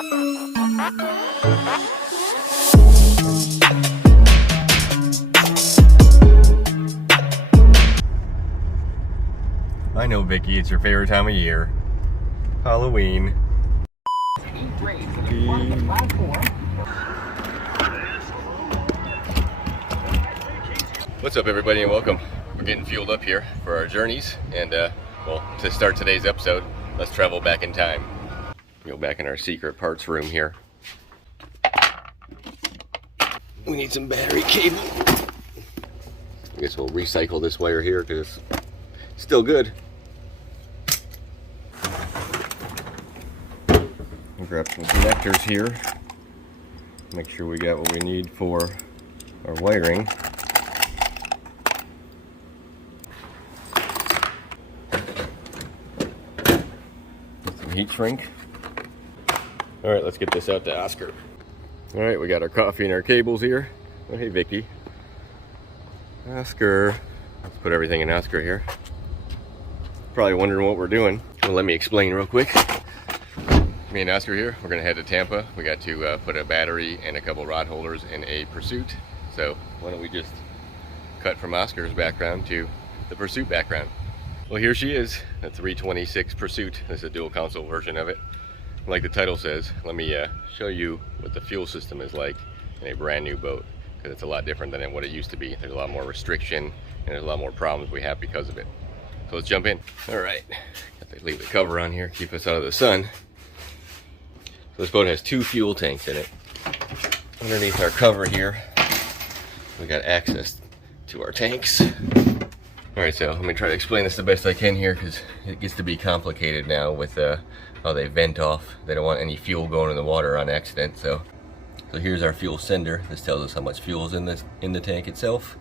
I know, Vicky, it's your favorite time of year. Halloween. What's up, everybody, and welcome. We're getting fueled up here for our journeys, and well, to start today's episode, let's travel back in time. Go back in our secret parts room here. We need some battery cable. I guess we'll recycle this wire here because it's still good. We'll grab some connectors here. Make sure we got what we need for our wiring. Some heat shrink. All right, let's get this out to Oscar. All right, we got our coffee and our cables here. Oh, hey, Vicky. Oscar. Let's put everything in Oscar here. Probably wondering what we're doing. Well, let me explain real quick. Me and Oscar here, we're gonna head to Tampa. We got to put a battery and a couple rod holders in a Pursuit. So why don't we just cut from Oscar's background to the Pursuit background. Well, here she is, the 326 Pursuit. This is a dual console version of it. Like the title says, let me show you what the fuel system is like in a brand new boat, because it's a lot different than what it used to be. There's a lot more restriction and there's a lot more problems we have because of it. So let's jump in. All right, got to leave the cover on here, keep us out of the sun. So this boat has 2 fuel tanks in it. Underneath our cover here, we got access to our tanks. All right, so let me try to explain this the best I can here, because it gets to be complicated now with how they vent off. They don't want any fuel going in the water on accident. So here's our fuel sender. This tells us how much fuel is in the tank itself.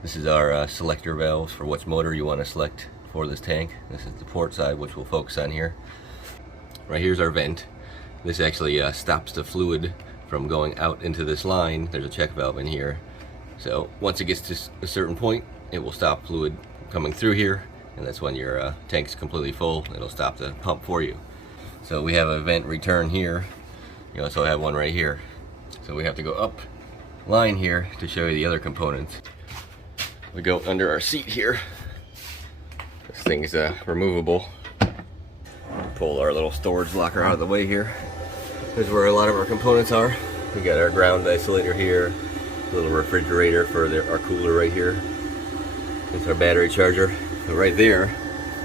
This is our selector valves for which motor you want to select for this tank. This is the port side, which we'll focus on here. Right here's our vent. This actually stops the fluid from going out into this line. There's a check valve in here. So once it gets to a certain point, it will stop fluid coming through here, and that's when your tank's completely full. It'll stop the pump for you. So we have a vent return here. You also have one right here. So we have to go up line here to show you the other components. We go under our seat here. This thing's removable. Pull our little storage locker out of the way here. Here's where a lot of our components are. We got our ground isolator here, a little refrigerator for our cooler right here. It's our battery charger. So right there,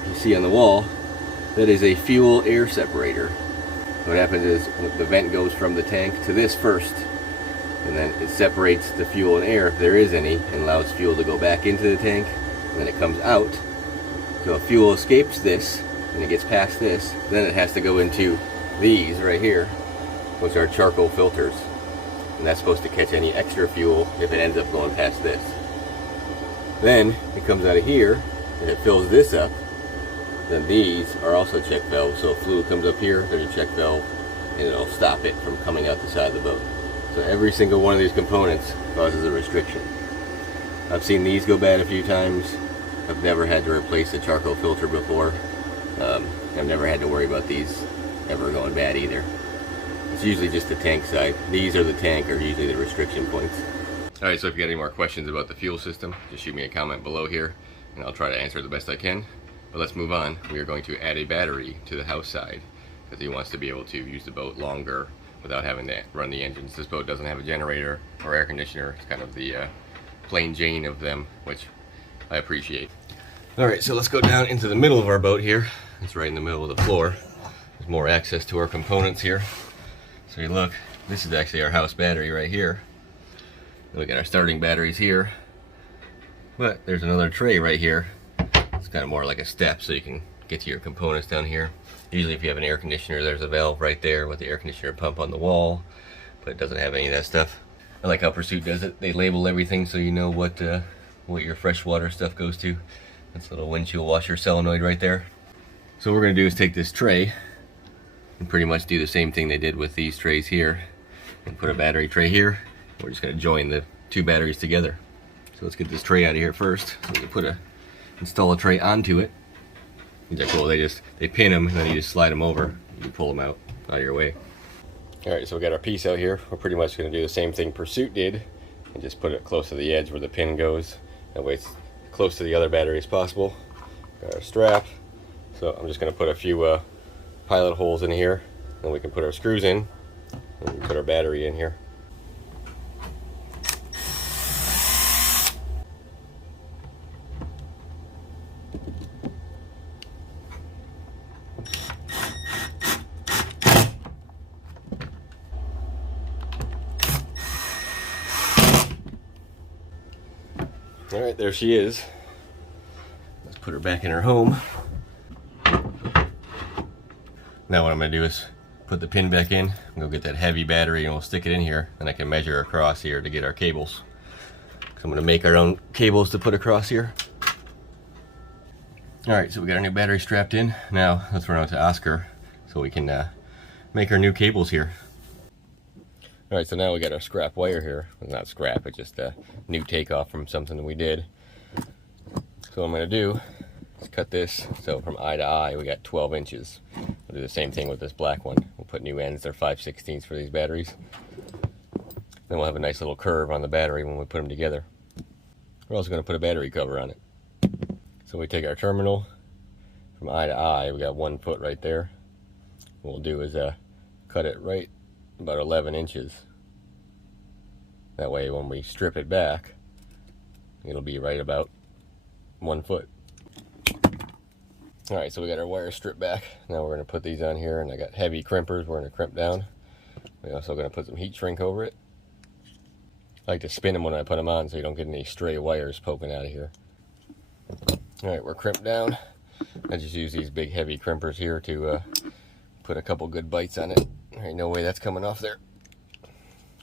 you see on the wall, that is a fuel air separator. What happens is the vent goes from the tank to this first, and then it separates the fuel and air, if there is any, and allows fuel to go back into the tank, and then it comes out. So if fuel escapes this, and it gets past this, then it has to go into these right here, which are charcoal filters. And that's supposed to catch any extra fuel if it ends up going past this. Then it comes out of here, and it fills this up. Then these are also check valves, so if fluid comes up here, there's a check valve, and it'll stop it from coming out the side of the boat. So every single one of these components causes a restriction. I've seen these go bad a few times. I've never had to replace a charcoal filter before. I've never had to worry about these ever going bad either. It's usually just the tank side. These are the tank, are usually the restriction points. Alright, so if you got any more questions about the fuel system, just shoot me a comment below here, and I'll try to answer the best I can. But let's move on. We are going to add a battery to the house side, because he wants to be able to use the boat longer without having to run the engines. This boat doesn't have a generator or air conditioner. It's kind of the plain Jane of them, which I appreciate. Alright, so let's go down into the middle of our boat here. It's right in the middle of the floor. There's more access to our components here. So you look, this is actually our house battery right here. We got our starting batteries here. But there's another tray right here. It's kind of more like a step, so you can get to your components down here. Usually if you have an air conditioner, there's a valve right there with the air conditioner pump on the wall, but it doesn't have any of that stuff. I like how Pursuit does it. They label everything so you know what your freshwater stuff goes to. That's a little windshield washer solenoid right there. So what we're going to do is take this tray and pretty much do the same thing they did with these trays here, and put a battery tray here. We're just going to join the 2 batteries together. So let's get this tray out of here first. So we can install a tray onto it. These are cool. They pin them and then you just slide them over. You can pull them out of your way. Alright, so we got our piece out here. We're pretty much going to do the same thing Pursuit did and just put it close to the edge where the pin goes. That way it's close to the other battery as possible. Got our strap. So I'm just going to put a few pilot holes in here, and we can put our screws in, and we can put our battery in here. Alright, there she is. Let's put her back in her home. Now what I'm going to do is put the pin back in, go get that heavy battery, and we'll stick it in here, and I can measure across here to get our cables. So I'm going to make our own cables to put across here. Alright, so we got our new battery strapped in. Now let's run out to Oscar so we can make our new cables here. Alright, so now we got our scrap wire here. Well, not scrap, it's just a new takeoff from something that we did. So what I'm going to do is cut this, so from eye to eye we got 12 inches. We'll do the same thing with this black one. We'll put new ends, they're 5/16 for these batteries. Then we'll have a nice little curve on the battery when we put them together. We're also going to put a battery cover on it. So we take our terminal from eye to eye, we got 1 foot right there. What we'll do is cut it right about 11 inches. That way when we strip it back, it'll be right about 1 foot. Alright, so we got our wire stripped back. Now we're going to put these on here, and I got heavy crimpers we're going to crimp down. We're also going to put some heat shrink over it. I like to spin them when I put them on so you don't get any stray wires poking out of here. Alright, we're crimped down. I just use these big heavy crimpers here to put a couple good bites on it. There ain't no way that's coming off there.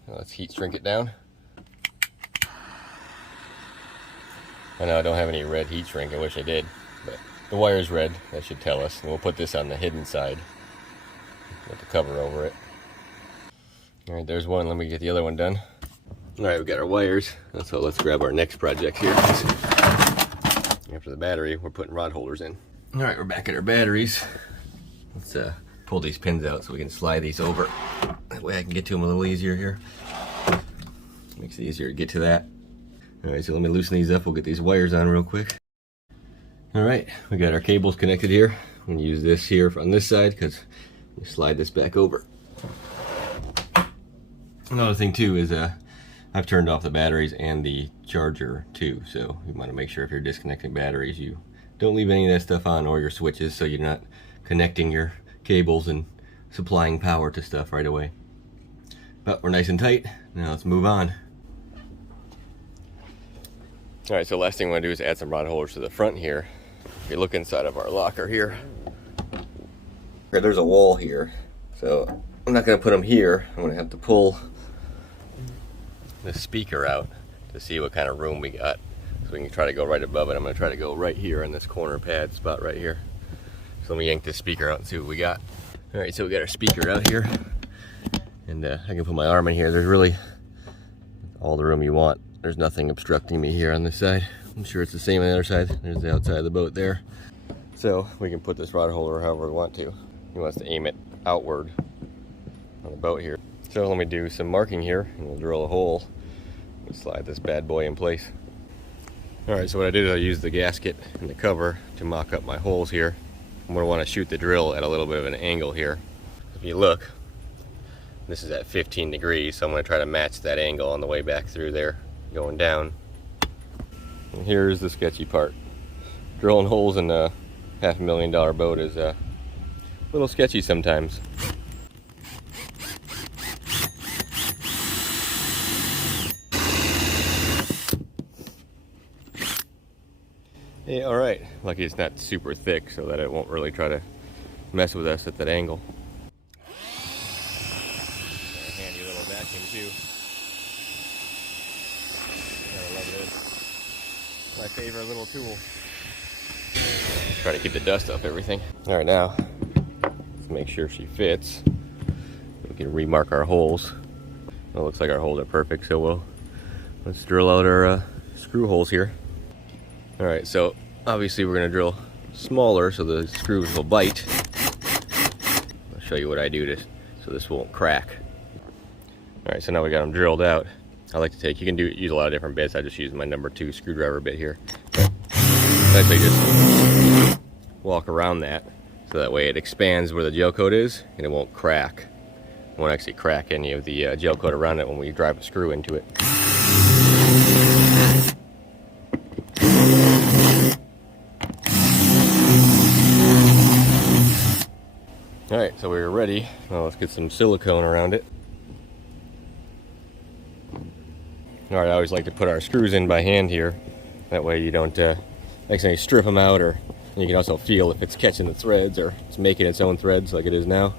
Now let's heat shrink it down. I know I don't have any red heat shrink, I wish I did, but the wire's red, that should tell us. And we'll put this on the hidden side with the cover over it. Alright, there's one. Let me get the other one done. Alright, we got our wires. So let's grab our next project here. After the battery, we're putting rod holders in. Alright, we're back at our batteries. Let's pull these pins out so we can slide these over. That way I can get to them a little easier here. Makes it easier to get to that. Alright, so let me loosen these up. We'll get these wires on real quick. Alright, we got our cables connected here. I'm going to use this here on this side because we slide this back over. Another thing too is I've turned off the batteries and the charger too. So you want to make sure if you're disconnecting batteries, you don't leave any of that stuff on, or your switches, so you're not connecting your cables and supplying power to stuff right away. But we're nice and tight. Now let's move on. Alright, so last thing I want to do is add some rod holders to the front here. If you look inside of our locker here, there's a wall here. So I'm not going to put them here. I'm going to have to pull the speaker out to see what kind of room we got. So we can try to go right above it. I'm going to try to go right here in this corner pad spot right here. So let me yank this speaker out and see what we got. Alright, so we got our speaker out here. And I can put my arm in here. There's really all the room you want. There's nothing obstructing me here on this side. I'm sure it's the same on the other side. There's the outside of the boat there. So we can put this rod holder however we want to. He wants to aim it outward on the boat here. So let me do some marking here, and we'll drill a hole and slide this bad boy in place. Alright, so what I did is I used the gasket and the cover to mock up my holes here. I'm going to want to shoot the drill at a little bit of an angle here. If you look, this is at 15 degrees, so I'm going to try to match that angle on the way back through there, going down. And here's the sketchy part. Drilling holes in a $500,000 boat is a little sketchy sometimes. Hey, alright. Lucky it's not super thick so that it won't really try to mess with us at that angle. A handy little vacuum too. Gotta love this. My favorite little tool. Try to keep the dust off everything. Alright, now let's make sure she fits. We can remark our holes. Well, it looks like our holes are perfect, so let's drill out our screw holes here. Alright, so obviously we're going to drill smaller so the screws will bite. I'll show you what I do so this won't crack. All right, so now we got them drilled out. I like to take, you can use a lot of different bits. I just use my number 2 screwdriver bit here. I actually just walk around that, so that way it expands where the gel coat is and it won't crack. It won't actually crack any of the gel coat around it when we drive a screw into it. All right, so we're ready. Now let's get some silicone around it. All right, I always like to put our screws in by hand here. That way you don't accidentally strip them out, or you can also feel if it's catching the threads or it's making its own threads like it is now.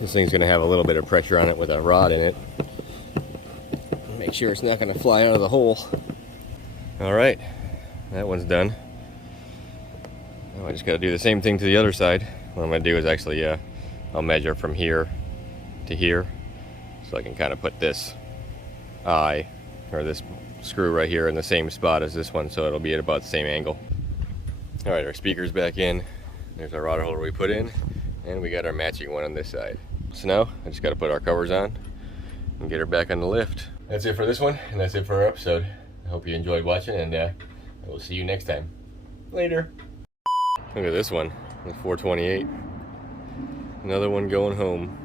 This thing's gonna have a little bit of pressure on it with a rod in it. Make sure it's not gonna fly out of the hole. All right, that one's done. Now I just gotta do the same thing to the other side. What I'm gonna do is actually, I'll measure from here to here, so I can kind of put this eye, or this screw right here in the same spot as this one, so it'll be at about the same angle. All right, our speaker's back in. There's our rod holder we put in, and we got our matching one on this side. So now I just got to put our covers on and get her back on the lift. That's it for this one, and that's it for our episode. I hope you enjoyed watching, and I will see you next time. Later. Look at this one, the 428. Another one going home.